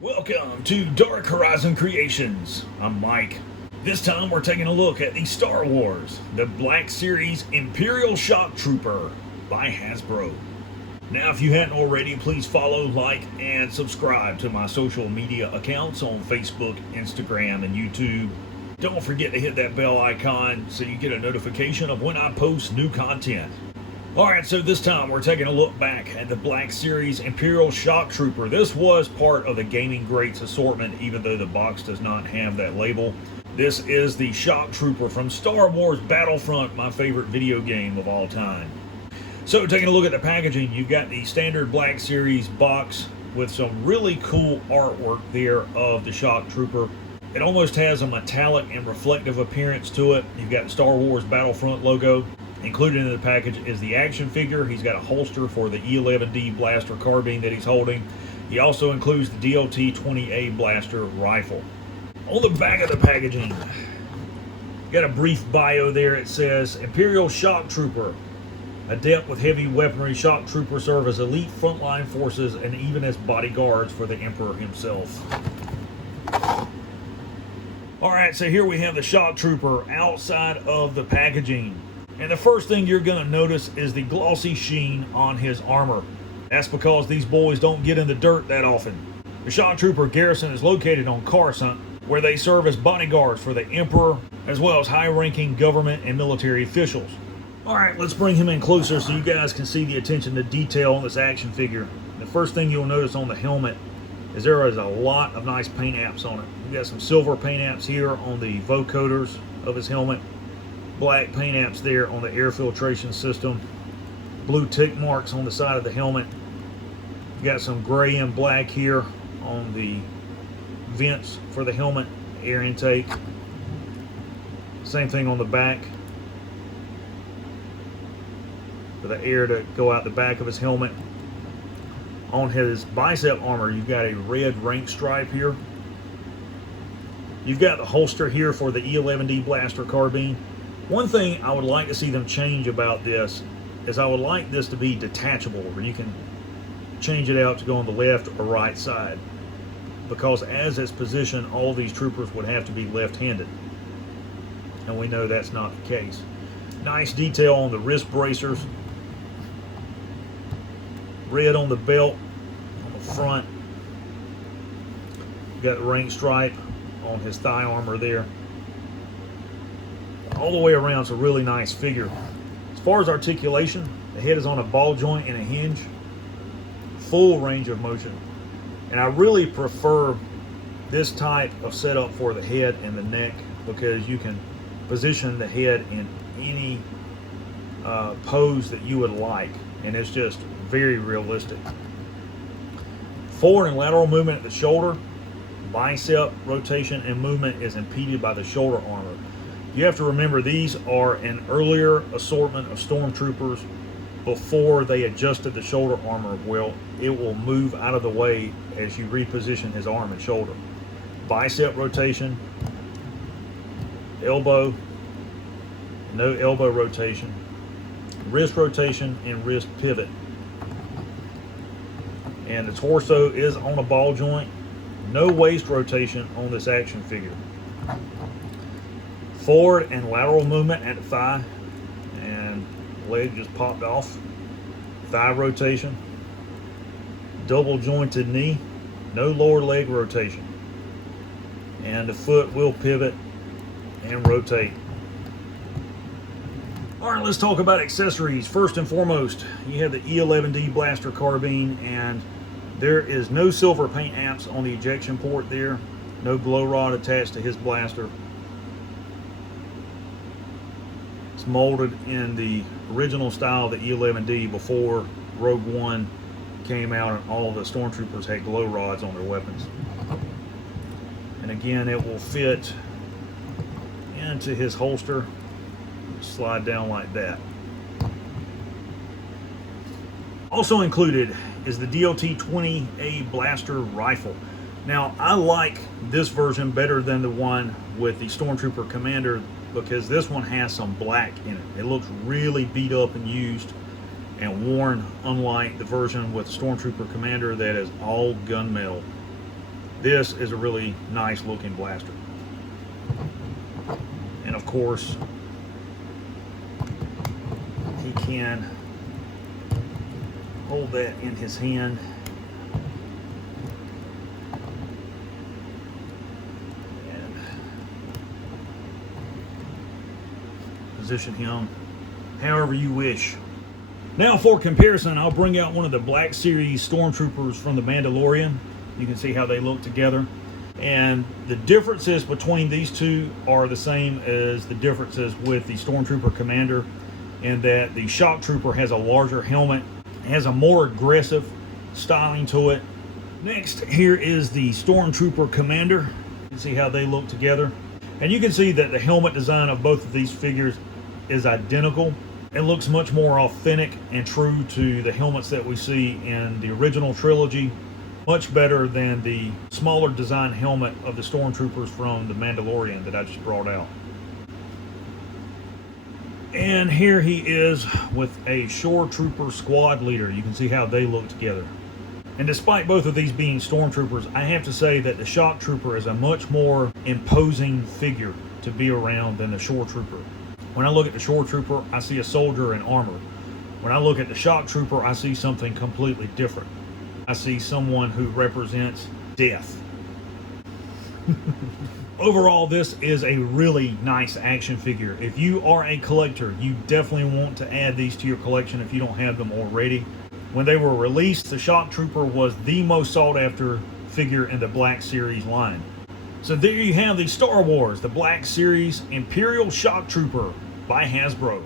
Welcome to Dark Horizon Creations. I'm Mike. This time we're taking a look at the Star Wars, the Black Series Imperial Shocktrooper by Hasbro. Now, if you hadn't already, please follow, like, and subscribe to my social media accounts on Facebook, Instagram, and YouTube. Don't forget to hit that bell icon so you get a notification of when I post new content. Alright, so this time we're taking a look back at the Black Series Imperial Shocktrooper. This was part of the Gaming Greats assortment, even though the box does not have that label. This is the Shocktrooper from Star Wars Battlefront, my favorite video game of all time. So taking a look at the packaging, you've got the standard Black Series box with some really cool artwork there of the Shocktrooper. It almost has a metallic and reflective appearance to it. You've got the Star Wars Battlefront logo. Included in the package is the action figure. He's got a holster for the E11D blaster carbine that he's holding. He also includes the DLT-20A blaster rifle. On the back of the packaging, got a brief bio there. It says, Imperial Shocktrooper. Adept with heavy weaponry, Shocktrooper serve as elite frontline forces and even as bodyguards for the Emperor himself. Alright, so here we have the Shocktrooper outside of the packaging. And the first thing you're going to notice is the glossy sheen on his armor. That's because these boys don't get in the dirt that often. The Shocktrooper garrison is located on Coruscant, where they serve as bodyguards for the Emperor, as well as high-ranking government and military officials. Alright, let's bring him in closer so you guys can see the attention to detail on this action figure. The first thing you'll notice on the helmet is there is a lot of nice paint apps on it. We've got some silver paint apps here on the vocoders of his helmet. Black paint apps there on the air filtration system. Blue tick marks on the side of the helmet. You got some gray and black here on the vents for the helmet, air intake. Same thing on the back for the air to go out the back of his helmet. On his bicep armor, you've got a red rank stripe here. You've got the holster here for the E11D blaster carbine. One thing I would like to see them change about this is I would like this to be detachable, where you can change it out to go on the left or right side, because as it's positioned, all these troopers would have to be left-handed, and we know that's not the case. Nice detail on the wrist bracers, red on the belt on the front. Got the rank stripe on his thigh armor there. All the way around, it's a really nice figure. As far as articulation, the head is on a ball joint and a hinge. Full range of motion. And I really prefer this type of setup for the head and the neck, because you can position the head in any pose that you would like, and it's just very realistic. Forward and lateral movement at the shoulder, bicep rotation and movement is impeded by the shoulder armor. You have to remember, these are an earlier assortment of stormtroopers before they adjusted the shoulder armor. Well, it will move out of the way as you reposition his arm and shoulder. Bicep rotation, elbow, no elbow rotation, wrist rotation, and wrist pivot. And the torso is on a ball joint. No waist rotation on this action figure. Forward and lateral movement at the thigh, and leg just popped off. Thigh rotation, double jointed knee, no lower leg rotation, and the foot will pivot and rotate. All right, let's talk about accessories. First and foremost, you have the E11D blaster carbine, and there is no silver paint apps on the ejection port there, no glow rod attached to his blaster. It's molded in the original style of the E11D before Rogue One came out and all the stormtroopers had glow rods on their weapons. And again, it will fit into his holster, slide down like that. Also included is the DLT-20A blaster rifle. Now, I like this version better than the one with the Stormtrooper Commander, because this one has some black in it. It looks really beat up and used and worn, unlike the version with the Stormtrooper Commander that is all gunmetal. This is a really nice looking blaster. And of course, he can hold that in his hand. And position him however you wish. Now for comparison, I'll bring out one of the Black Series Stormtroopers from the Mandalorian. You can see how they look together. And the differences between these two are the same as the differences with the Stormtrooper Commander, in that the Shocktrooper has a larger helmet, has a more aggressive styling to it. Next, here is the Stormtrooper Commander. You can see how they look together. And you can see that the helmet design of both of these figures is identical. It looks much more authentic and true to the helmets that we see in the original trilogy. Much better than the smaller design helmet of the Stormtroopers from the Mandalorian that I just brought out. And here he is with a Shore Trooper squad leader. You can see how they look together. And despite both of these being Stormtroopers, I have to say that the Shocktrooper is a much more imposing figure to be around than the Shore Trooper. When I look at the Shore Trooper, I see a soldier in armor. When I look at the Shocktrooper, I see something completely different. I see someone who represents death. Overall, this is a really nice action figure. If you are a collector, you definitely want to add these to your collection if you don't have them already. When they were released, the Shocktrooper was the most sought after figure in the Black Series line. So there you have the Star Wars, the Black Series Imperial Shocktrooper by Hasbro.